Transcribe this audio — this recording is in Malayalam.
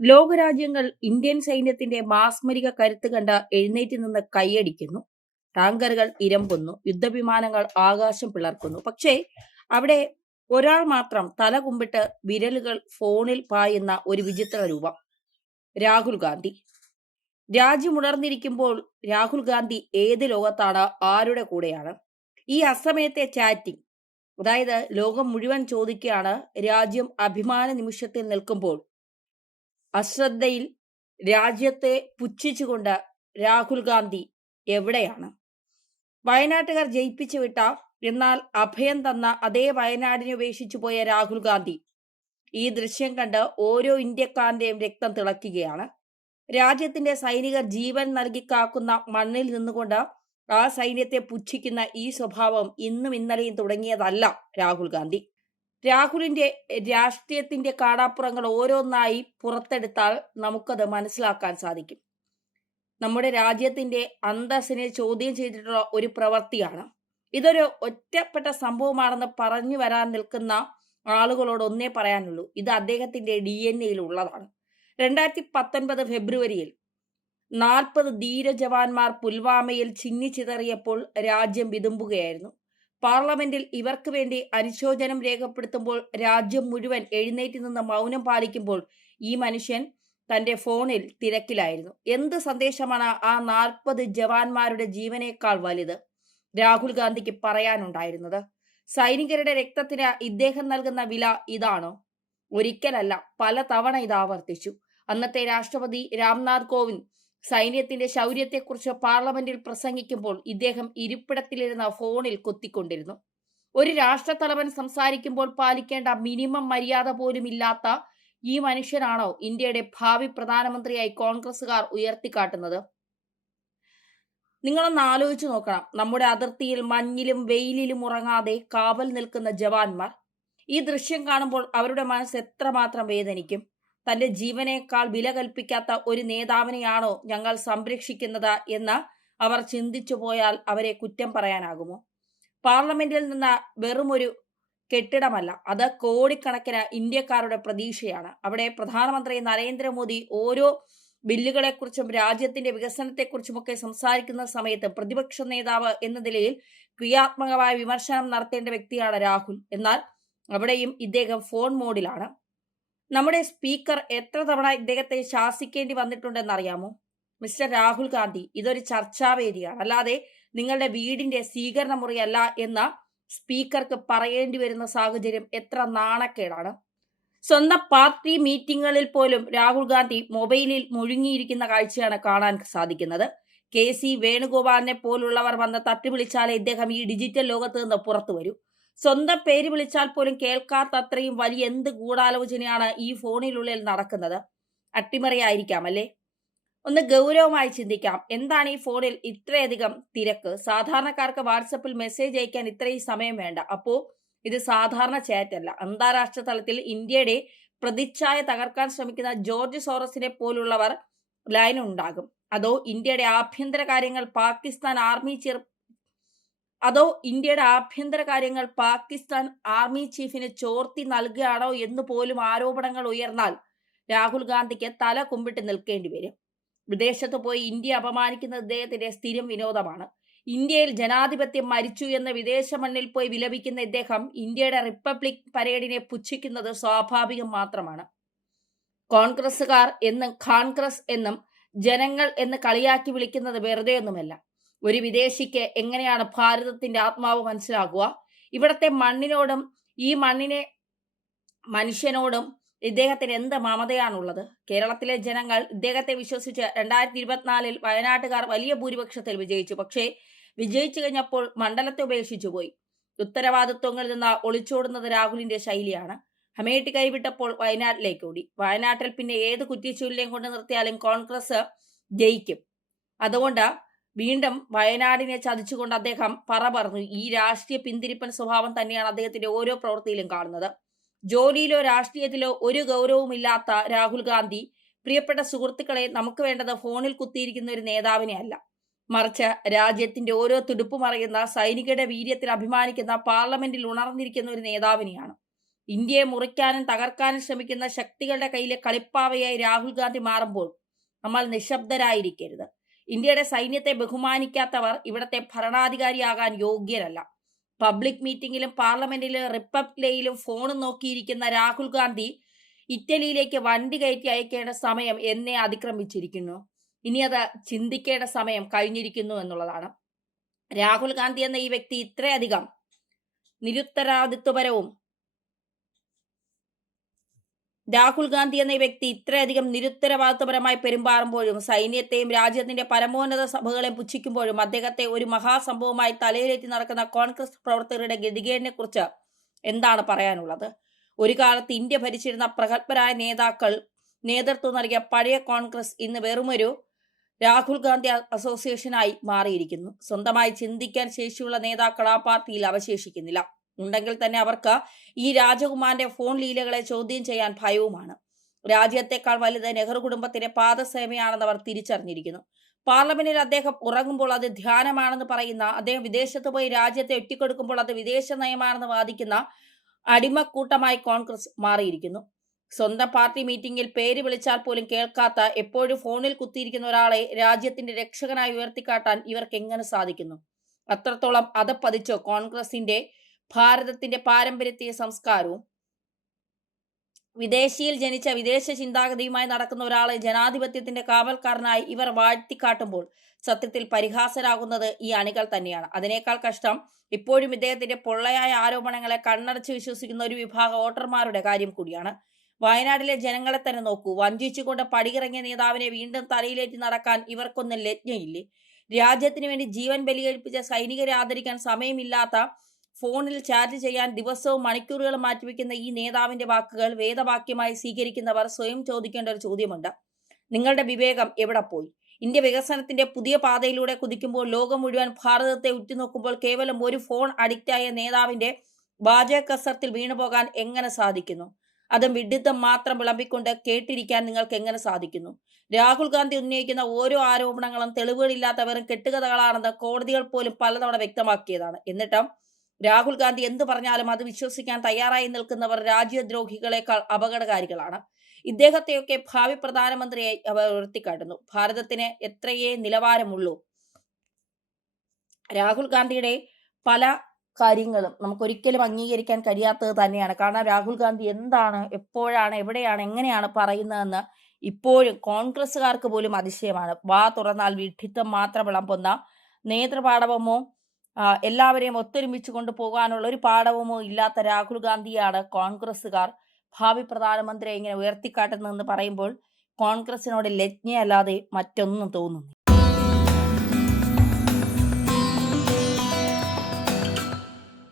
ലോകരാജ്യങ്ങൾ ഇന്ത്യൻ സൈന്യത്തിന്റെ മാസ്മരിക കരുത്ത് കണ്ട് എഴുന്നേറ്റ് നിന്ന് കൈയടിക്കുന്നു. ടാങ്കറുകൾ ഇരമ്പുന്നു, യുദ്ധവിമാനങ്ങൾ ആകാശം പിളർക്കുന്നു. പക്ഷേ അവിടെ ഒരാൾ മാത്രം തല കുമ്പിട്ട് വിരലുകൾ ഫോണിൽ പായുന്ന ഒരു വിചിത്ര രൂപം. രാഹുൽ ഗാന്ധി. രാജ്യമുണർന്നിരിക്കുമ്പോൾ രാഹുൽ ഗാന്ധി ഏത് ലോകത്താണ്, ആരുടെ കൂടെയാണ്? ഈ അസമയത്തെ ചാറ്റിംഗ്, അതായത് ലോകം മുഴുവൻ ചോദിക്കുകയാണ്, രാജ്യം അഭിമാന നിമിഷത്തിൽ നിൽക്കുമ്പോൾ അശ്രദ്ധയിൽ രാജ്യത്തെ പുച്ഛിച്ചുകൊണ്ട് രാഹുൽ ഗാന്ധി എവിടെയാണ്? വയനാട്ടുകാർ ജയിപ്പിച്ചു വിട്ട, എന്നാൽ അഭയം തന്ന അതേ വയനാടിനെ ഉപേക്ഷിച്ചു പോയ രാഹുൽ ഗാന്ധി ഈ ദൃശ്യം കണ്ട് ഓരോ ഇന്ത്യക്കാരന്റെയും രക്തം തിളയ്ക്കുകയാണ്. രാജ്യത്തിന്റെ സൈനികർ ജീവൻ നൽകി കാക്കുന്ന മണ്ണിൽ നിന്നുകൊണ്ട് ആ സൈന്യത്തെ പുച്ഛിക്കുന്ന ഈ സ്വഭാവം ഇന്നും ഇന്നലെയും തുടങ്ങിയതല്ല രാഹുൽ ഗാന്ധി. രാഹുലിന്റെ രാഷ്ട്രീയത്തിന്റെ കാണാപ്പുറങ്ങൾ ഓരോന്നായി പുറത്തെടുത്താൽ നമുക്കത് മനസ്സിലാക്കാൻ സാധിക്കും. നമ്മുടെ രാജ്യത്തിന്റെ അന്തസ്സിനെ ചോദ്യം ചെയ്തിട്ടുള്ള ഒരു പ്രവൃത്തിയാണ്. ഇതൊരു ഒറ്റപ്പെട്ട സംഭവമാണെന്ന് പറഞ്ഞു വരാൻ നിൽക്കുന്ന ആളുകളോട് ഒന്നേ പറയാനുള്ളൂ, ഇത് അദ്ദേഹത്തിന്റെ DNA ഉള്ളതാണ്. 2019 ഫെബ്രുവരിയിൽ 40 ധീര ജവാന്മാർ പുൽവാമയിൽ ചിന്നിച്ചിതറിയപ്പോൾ രാജ്യം വിതുമ്പുകയായിരുന്നു. പാർലമെന്റിൽ ഇവർക്ക് വേണ്ടി അനുശോചനം രേഖപ്പെടുത്തുമ്പോൾ രാജ്യം മുഴുവൻ എഴുന്നേറ്റ് നിന്ന് മൗനം പാലിക്കുമ്പോൾ ഈ മനുഷ്യൻ തന്റെ ഫോണിൽ തിരക്കിലായിരുന്നു. എന്ത് സന്ദേശമാണ് ആ 40 ജവാന്മാരുടെ ജീവനേക്കാൾ വലുത് രാഹുൽ ഗാന്ധിക്ക് പറയാനുണ്ടായിരുന്നത്? സൈനികരുടെ രക്തത്തിന് ഇദ്ദേഹം നൽകുന്ന വില ഇതാണോ? ഒരിക്കലല്ല, പല തവണ ഇത് ആവർത്തിച്ചു. അന്നത്തെ രാഷ്ട്രപതി രാംനാഥ് കോവിന്ദ് സൈന്യത്തിന്റെ ശൗര്യത്തെക്കുറിച്ച് പാർലമെന്റിൽ പ്രസംഗിക്കുമ്പോൾ ഇദ്ദേഹം ഇരിപ്പിടത്തിലിരുന്ന ഫോണിൽ കൊത്തിക്കൊണ്ടിരുന്നു. ഒരു രാഷ്ട്രത്തലവൻ സംസാരിക്കുമ്പോൾ പാലിക്കേണ്ട മിനിമം മര്യാദ പോലും ഇല്ലാത്ത ഈ മനുഷ്യനാണോ ഇന്ത്യയുടെ ഭാവി പ്രധാനമന്ത്രിയായി കോൺഗ്രസുകാർ ഉയർത്തിക്കാട്ടുന്നത്? നിങ്ങളൊന്ന് ആലോചിച്ചു നോക്കണം. നമ്മുടെ അതിർത്തിയിൽ മഞ്ഞിലും വെയിലിലും ഉറങ്ങാതെ കാവൽ നിൽക്കുന്ന ജവാന്മാർ. ഈ ദൃശ്യം കാണുമ്പോൾ അവരുടെ മനസ്സ് എത്രമാത്രം വേദനിക്കും. തന്റെ ജീവനേക്കാൾ വില കൽപ്പിക്കാത്ത ഒരു നേതാവിനെയാണോ ഞങ്ങൾ സംരക്ഷിക്കുന്നത് എന്ന് അവർ ചിന്തിച്ചു പോയാൽ അവരെ കുറ്റം പറയാനാകുമോ? പാർലമെന്റിൽ നിന്ന് വെറുമൊരു കെട്ടിടമല്ല, അത് കോടിക്കണക്കിന് ഇന്ത്യക്കാരുടെ പ്രതീക്ഷയാണ്. അവിടെ പ്രധാനമന്ത്രി നരേന്ദ്രമോദി ഓരോ ബില്ലുകളെക്കുറിച്ചും രാജ്യത്തിന്റെ വികസനത്തെക്കുറിച്ചുമൊക്കെ സംസാരിക്കുന്ന സമയത്ത് പ്രതിപക്ഷ നേതാവ് എന്ന നിലയിൽ ക്രിയാത്മകമായ വിമർശനം നടത്തേണ്ട വ്യക്തിയാണ് രാഹുൽ. എന്നാൽ അവിടെയും ഇദ്ദേഹം ഫോൺ മോഡിലാണ്. നമ്മുടെ സ്പീക്കർ എത്ര തവണ ഇദ്ദേഹത്തെ ശാസിക്കേണ്ടി വന്നിട്ടുണ്ടെന്ന് അറിയാമോ? മിസ്റ്റർ രാഹുൽ ഗാന്ധി, ഇതൊരു ചർച്ചാവേദിയാണ്, അല്ലാതെ നിങ്ങളുടെ വീടിന്റെ സ്വീകരണ മുറിയല്ല എന്ന സ്പീക്കർക്ക് പറയേണ്ടി വരുന്ന സാഹചര്യം എത്ര നാണക്കേടാണ്. സ്വന്തം പാർട്ടി മീറ്റിങ്ങുകളിൽ പോലും രാഹുൽ ഗാന്ധി മൊബൈലിൽ മുഴുങ്ങിയിരിക്കുന്ന കാഴ്ചയാണ് കാണാൻ സാധിക്കുന്നത്. KC വേണുഗോപാലിനെ പോലുള്ളവർ വന്ന് തട്ടി വിളിച്ചാലേ ഇദ്ദേഹം ഈ ഡിജിറ്റൽ ലോകത്ത് നിന്ന് പുറത്തു വരൂ. സ്വന്തം പേര് വിളിച്ചാൽ പോലും കേൾക്കാത്ത അത്രയും വലിയ എന്ത് ഗൂഢാലോചനയാണ് ഈ ഫോണിനുള്ളിൽ നടക്കുന്നത്? അട്ടിമറിയായിരിക്കാം അല്ലേ? ഒന്ന് ഗൗരവമായി ചിന്തിക്കാം. എന്താണ് ഈ ഫോണിൽ ഇത്രയധികം തിരക്ക്? സാധാരണക്കാർക്ക് വാട്സപ്പിൽ മെസ്സേജ് അയക്കാൻ ഇത്രയും സമയം വേണ്ട. അപ്പോ ഇത് സാധാരണ ചാറ്റ് അല്ല. അന്താരാഷ്ട്ര തലത്തിൽ ഇന്ത്യയുടെ പ്രതിച്ഛായ തകർക്കാൻ ശ്രമിക്കുന്ന ജോർജ് സോറസിനെ പോലുള്ളവർ ലൈൻ ഉണ്ടാകും. അതോ ഇന്ത്യയുടെ ആഭ്യന്തര കാര്യങ്ങൾ പാകിസ്ഥാൻ ആർമി ചീഫിന് ചോർത്തി നൽകുകയാണോ എന്ന് പോലും ആരോപണങ്ങൾ ഉയർന്നാൽ രാഹുൽ ഗാന്ധിക്ക് തല കുമ്പിട്ട് നിൽക്കേണ്ടി വരും. വിദേശത്ത് പോയി ഇന്ത്യ അപമാനിക്കുന്ന ഇദ്ദേഹത്തിന്റെ സ്ഥിരം വിനോദമാണ്. ഇന്ത്യയിൽ ജനാധിപത്യം മരിച്ചു എന്ന വിദേശ മണ്ണിൽ പോയി വിലപിക്കുന്ന ഇദ്ദേഹം ഇന്ത്യയുടെ റിപ്പബ്ലിക് പരേഡിനെ പുച്ഛിക്കുന്നത് സ്വാഭാവികം മാത്രമാണ്. കോൺഗ്രസുകാർ എന്നും ഖാൻഗ്രസ് എന്നും ജനങ്ങൾ എന്ന് കളിയാക്കി വിളിക്കുന്നത് വെറുതെയൊന്നുമല്ല. ഒരു വിദേശിക്ക് എങ്ങനെയാണ് ഭാരതത്തിന്റെ ആത്മാവ് മനസ്സിലാകുക? ഇവിടത്തെ മണ്ണിനോടും ഈ മണ്ണിനെ മനുഷ്യനോടും ഇദ്ദേഹത്തിന് എന്ത് മമതയാണുള്ളത്? കേരളത്തിലെ ജനങ്ങൾ ഇദ്ദേഹത്തെ വിശ്വസിച്ച് 2024 വയനാട്ടുകാർ വലിയ ഭൂരിപക്ഷത്തിൽ വിജയിച്ചു. പക്ഷേ വിജയിച്ചു കഴിഞ്ഞപ്പോൾ മണ്ഡലത്തെ ഉപേക്ഷിച്ചു പോയി. ഉത്തരവാദിത്വങ്ങളിൽ നിന്ന് ഒളിച്ചോടുന്നത് രാഹുലിന്റെ ശൈലിയാണ്. അമേഠി കൈവിട്ടപ്പോൾ വയനാട്ടിലേക്ക് ഓടി. വയനാട്ടിൽ പിന്നെ ഏത് കുറ്റിച്ചൂലിനെയും കൊണ്ട് നിർത്തിയാലും കോൺഗ്രസ് ജയിക്കും. അതുകൊണ്ട് വീണ്ടും വയനാടിനെ ചതിച്ചുകൊണ്ട് അദ്ദേഹം പറഞ്ഞു. ഈ രാഷ്ട്രീയ പിന്തിരിപ്പൻ സ്വഭാവം തന്നെയാണ് അദ്ദേഹത്തിന്റെ ഓരോ പ്രവൃത്തിയിലും കാണുന്നത്. ജോലിയിലോ രാഷ്ട്രീയത്തിലോ ഒരു ഗൗരവമില്ലാത്ത രാഹുൽ ഗാന്ധി, പ്രിയപ്പെട്ട സുഹൃത്തുക്കളെ, നമുക്ക് വേണ്ടത് ഫോണിൽ കുത്തിയിരിക്കുന്ന ഒരു നേതാവിനെ അല്ല, മറിച്ച് രാജ്യത്തിന്റെ ഓരോ തുടുപ്പും അറിയുന്ന, സൈനികരുടെ വീര്യത്തിൽ അഭിമാനിക്കുന്ന, പാർലമെന്റിൽ ഉണർന്നിരിക്കുന്ന ഒരു നേതാവിനെയാണ്. ഇന്ത്യയെ മുറിക്കാനും തകർക്കാനും ശ്രമിക്കുന്ന ശക്തികളുടെ കയ്യിലെ കളിപ്പാവയായി രാഹുൽ ഗാന്ധി മാറുമ്പോൾ നമ്മൾ നിശബ്ദരായിരിക്കരുത്. ഇന്ത്യയുടെ സൈന്യത്തെ ബഹുമാനിക്കാത്തവർ ഇവിടത്തെ ഭരണാധികാരിയാകാൻ യോഗ്യരല്ല. പബ്ലിക് മീറ്റിംഗിലും പാർലമെന്റിലും റിപ്പബ്ലിക്കിലും ഫോണും നോക്കിയിരിക്കുന്ന രാഹുൽ ഗാന്ധി ഇറ്റലിയിലേക്ക് വണ്ടി കയറ്റി അയക്കേണ്ട സമയം എന്നേ അതിക്രമിച്ചിരിക്കുന്നു. ഇനി അത് ചിന്തിക്കേണ്ട സമയം കഴിഞ്ഞിരിക്കുന്നു എന്നുള്ളതാണ്. രാഹുൽ ഗാന്ധി എന്ന ഈ വ്യക്തി ഇത്രയധികം നിരുത്തരവാദിത്വപരമായി പെരുമാറുമ്പോഴും സൈന്യത്തെയും രാജ്യത്തിന്റെ പരമോന്നത സഭകളെയും പുച്ഛിക്കുമ്പോഴും അദ്ദേഹത്തെ ഒരു മഹാസംഭവമായി തലയിലേറ്റി നടക്കുന്ന കോൺഗ്രസ് പ്രവർത്തകരുടെ ഗതികേടിനെ കുറിച്ച് എന്താണ് പറയാനുള്ളത്? ഒരു കാലത്ത് ഇന്ത്യ ഭരിച്ചിരുന്ന പ്രഗത്ഭരായ നേതാക്കൾ നേതൃത്വം നൽകിയ പഴയ കോൺഗ്രസ് ഇന്ന് വെറുമൊരു രാഹുൽ ഗാന്ധി അസോസിയേഷനായി മാറിയിരിക്കുന്നു. സ്വന്തമായി ചിന്തിക്കാൻ ശേഷിയുള്ള നേതാക്കൾ ആ പാർട്ടിയിൽ അവശേഷിക്കുന്നില്ല. ഉണ്ടെങ്കിൽ തന്നെ അവർക്ക് ഈ രാജകുമാരന്റെ ഫോൺ ലീലകളെ ചോദ്യം ചെയ്യാൻ ഭയവുമാണ്. രാജ്യത്തെക്കാൾ വലുത് നെഹ്റു കുടുംബത്തിന്റെ പാദസേവയാണെന്ന് അവർ തിരിച്ചറിഞ്ഞിരിക്കുന്നു. പാർലമെന്റിൽ അദ്ദേഹം ഉറങ്ങുമ്പോൾ അത് ധ്യാനമാണെന്ന് പറയുന്ന, അദ്ദേഹം വിദേശത്ത് പോയി രാജ്യത്തെ ഒറ്റിക്കൊടുക്കുമ്പോൾ അത് വിദേശ നയമാണെന്ന് വാദിക്കുന്ന അടിമക്കൂട്ടമായി കോൺഗ്രസ് മാറിയിരിക്കുന്നു. സ്വന്തം പാർട്ടി മീറ്റിംഗിൽ പേര് വിളിച്ചാൽ പോലും കേൾക്കാത്ത, എപ്പോഴും ഫോണിൽ കുത്തിയിരിക്കുന്ന ഒരാളെ രാജ്യത്തിന്റെ രക്ഷകനായി ഉയർത്തിക്കാട്ടാൻ ഇവർക്ക് എങ്ങനെ സാധിക്കുന്നു? അത്രത്തോളം അതപ്പതിച്ചോ കോൺഗ്രസിന്റെ ഭാരതത്തിന്റെ പാരമ്പര്യത്തെ സംസ്കാരവും? വിദേശിയിൽ ജനിച്ച വിദേശ ചിന്താഗതിയുമായി നടക്കുന്ന ഒരാളെ ജനാധിപത്യത്തിന്റെ കാവൽക്കാരനായി ഇവർ വാഴ്ത്തിക്കാട്ടുമ്പോൾ സത്യത്തിൽ പരിഹാസരാകുന്നത് ഈ അണികൾ തന്നെയാണ്. അതിനേക്കാൾ കഷ്ടം ഇപ്പോഴും ഇദ്ദേഹത്തിന്റെ പൊള്ളയായ ആരോപണങ്ങളെ കണ്ണടച്ച് വിശ്വസിക്കുന്ന ഒരു വിഭാഗം വോട്ടർമാരുടെ കാര്യം കൂടിയാണ്. വയനാട്ടിലെ ജനങ്ങളെ തന്നെ നോക്കൂ. വഞ്ചിച്ചുകൊണ്ട് പടിയിറങ്ങിയ നേതാവിനെ വീണ്ടും തലയിലേറ്റി നടക്കാൻ ഇവർക്കൊന്നും ലജ്ഞയില്ലേ? രാജ്യത്തിന് വേണ്ടി ജീവൻ ബലികഴിപ്പിച്ച സൈനികരെ ആദരിക്കാൻ സമയമില്ലാത്ത, ഫോണിൽ ചാറ്റ് ചെയ്യാൻ ദിവസവും മണിക്കൂറുകളും മാറ്റിവെക്കുന്ന ഈ നേതാവിന്റെ വാക്കുകൾ വേദവാക്യമായി സ്വീകരിക്കുന്നവർ സ്വയം ചോദിക്കേണ്ട ഒരു ചോദ്യമുണ്ട്: നിങ്ങളുടെ വിവേകം എവിടെ പോയി? ഇന്ത്യ വികസനത്തിന്റെ പുതിയ പാതയിലൂടെ കുതിക്കുമ്പോൾ, ലോകം മുഴുവൻ ഭാരതത്തെ ഉറ്റുനോക്കുമ്പോൾ, കേവലം ഒരു ഫോൺ അഡിക്റ്റായ നേതാവിന്റെ വാചക കസർത്തിൽ വീണുപോകാൻ എങ്ങനെ സാധിക്കുന്നു? അതും വിഡിത്തം മാത്രം വിളമ്പിക്കൊണ്ട് കേട്ടിരിക്കാൻ നിങ്ങൾക്ക് എങ്ങനെ സാധിക്കുന്നു? രാഹുൽ ഗാന്ധി ഉന്നയിക്കുന്ന ഓരോ ആരോപണങ്ങളും തെളിവുകളില്ലാത്ത വെറും കെട്ടുകഥകളാണെന്ന് കോടതികൾ പോലും പലതവണ വ്യക്തമാക്കിയതാണ്. എന്നിട്ടും രാഹുൽ ഗാന്ധി എന്തു പറഞ്ഞാലും അത് വിശ്വസിക്കാൻ തയ്യാറായി നിൽക്കുന്നവർ രാജ്യദ്രോഹികളെക്കാൾ അപകടകാരികളാണ്. ഇദ്ദേഹത്തെയൊക്കെ ഭാവി പ്രധാനമന്ത്രിയായി അവർ ഉയർത്തിക്കാട്ടുന്നു. ഭാരതത്തിന് എത്രയേ നിലവാരമുള്ളൂ. രാഹുൽ ഗാന്ധിയുടെ പല കാര്യങ്ങളും നമുക്കൊരിക്കലും അംഗീകരിക്കാൻ കഴിയാത്തത് തന്നെയാണ്. കാരണം രാഹുൽ ഗാന്ധി എന്താണ്, എപ്പോഴാണ്, എവിടെയാണ്, എങ്ങനെയാണ് പറയുന്നതെന്ന് ഇപ്പോഴും കോൺഗ്രസ്സുകാർക്ക് പോലും അതിശയമാണ്. വാ തുറന്നാൽ വിഡ്ഢിത്തം മാത്രം വിളമ്പുന്ന, നേതൃപാടവമോ എല്ലാവരെയും ഒത്തൊരുമിച്ച് കൊണ്ടുപോകാനുള്ള ഒരു പാഠവുമോ ഇല്ലാത്ത രാഹുൽ ഗാന്ധിയാണ് കോൺഗ്രസ്സുകാർ ഭാവി പ്രധാനമന്ത്രിയെ ഇങ്ങനെ ഉയർത്തിക്കാട്ടുന്നതെന്ന് പറയുമ്പോൾ കോൺഗ്രസിനോട് ലജ്ഞയല്ലാതെ മറ്റൊന്നും തോന്നുന്നു.